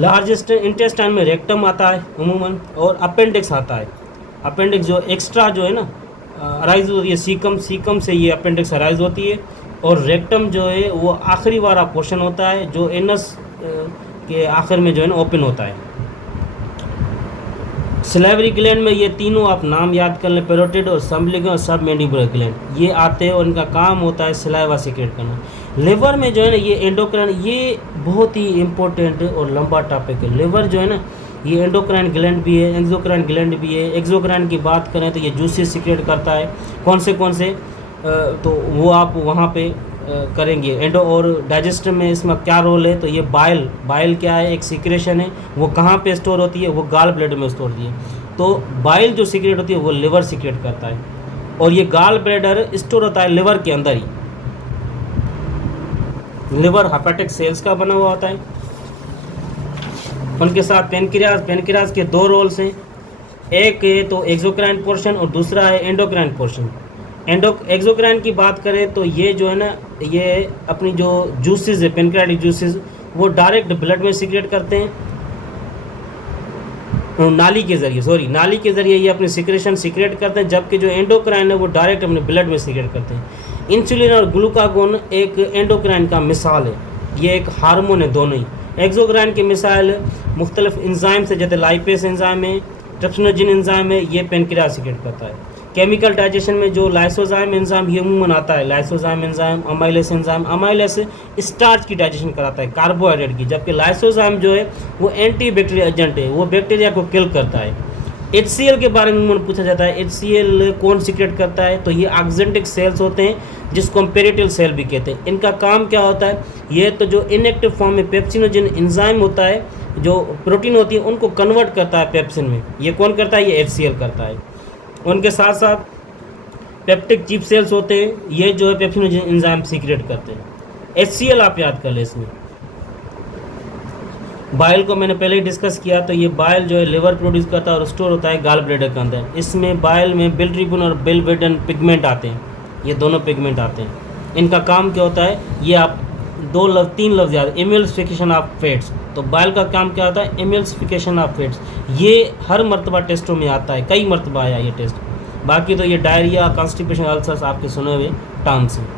Largest intestine में rectum आता है उमूमन, और अपेंडिक्स आता है। अपेंडिक्स जो एक्स्ट्रा जो है ना अराइज होती है सीकम, सीकम से ये अपेंडिक्स अराइज होती है। और रेक्टम जो है वो आखिरी वाला पोर्शन होता है जो एनस के आखिर में जो है ना ओपन होता है। सिलेवरी ग्लैंड में ये तीनों आप नाम याद कर लें, पैरोटिड और सबलिंगल और सब मैंडिबुलर ग्लैंड, ये आते हैं और इनका काम होता है सलाइवा सीक्रेट करना। लिवर में जो है ना ये एंडोक्राइन, ये बहुत ही इंपॉर्टेंट और लंबा टॉपिक है। लिवर जो है ना ये एंडोक्राइन ग्लैंड भी है, एक्सोक्राइन ग्लैंड भी है। एक्सोक्राइन की बात करें तो ये जूसेस सीक्रेट करता है। कौन से तो वो आप वहाँ पे करेंगे। एंडो और डाइजेस्टिव में इसमें क्या रोल है, तो ये बाइल क्या है, एक सीक्रेशन है। वो कहाँ पे स्टोर होती है, वो गाल ब्लैडर में स्टोर होती है। तो बाइल जो सीक्रेट होती है वो लिवर सीक्रेट करता है, और ये गाल ब्लैडर स्टोर होता है लिवर के अंदर ही। लिवर हेपेटिक सेल्स का बना हुआ होता है। उनके साथ पेनक्रियाज के दो रोल्स हैं, एक है तो एक्सोक्राइन पोर्शन और दूसरा है एंडोक्राइन पोर्शन। एक्सोक्राइन की बात करें तो ये जो है ना ये अपनी जो जूसेस है, पेनक्रियाटिक जूसेस, वो डायरेक्ट ब्लड में सीक्रेट करते हैं नाली के ज़रिए ये अपनी सीक्रेट करते हैं। जबकि जो एंडोक्राइन है वो डायरेक्ट अपने ब्लड में सीक्रेट करते हैं। इंसुलिन और ग्लूकागोन एक एंडोक्राइन का मिसाल है, ये एक हार्मोन है दोनों ही। एक्सोक्राइन की मिसाल मुख्तलिफ एंजाइम से, जैसे लाइपेस एंजाइम है, ट्रिप्सिनोजिन एंजाइम है, ये पेनक्रियाज सीक्रेट करता है। केमिकल डाइजेशन में जो लाइसोजाइम एंजाइम ये अमूमन आता है, लाइसोजाइम एंजाइम, अमाइलेस स्टार्च की डाइजेशन कराता है, कार्बोहाइड्रेट की। जबकि लाइसोजाइम जो है वो एंटी बैक्टीरिया एजेंट है, वो बैक्टीरिया को किल करता है। HCl के बारे में अमूमन पूछा जाता है, HCl कौन सीक्रेट करता है, तो ये ऑक्जेंटिक सेल्स होते हैं जिसको हम पेरिटल सेल भी कहते हैं। इनका काम क्या होता है, ये तो जो इनएक्टिव फॉर्म में पेप्सिनोजिन एंजाइम होता है, जो प्रोटीन होती है उनको कन्वर्ट करता है पेप्सिन में। ये कौन करता है, ये HCl करता है। उनके साथ साथ पेप्टिक चिप सेल्स होते हैं, ये जो है पेप्सिनोजिन एंजाइम सीक्रेट करते हैं। HCl आप याद कर ले। इसमें बाइल को मैंने पहले ही डिस्कस किया, तो ये बाइल जो है लिवर प्रोड्यूस करता है और स्टोर होता है गाल ब्लैडर के अंदर। इसमें बाइल में बिलिरुबिन और बिलिरुबिन पिगमेंट आते हैं, ये दोनों पिगमेंट आते हैं। इनका काम क्या होता है, ये आप 3 लफ्ज़ याद, एमल्सिफिकेशन ऑफ फैट्स। तो बाइल का काम क्या होता है, एमल्सिफिकेशन ऑफ फैट्स। ये हर मरतबा टेस्टों में आता है, कई मरतबा आया ये टेस्ट। बाकी तो ये डायरिया, कॉन्स्टिपेशन, अल्सर्स आपके सुने हुए टर्म्स हैं।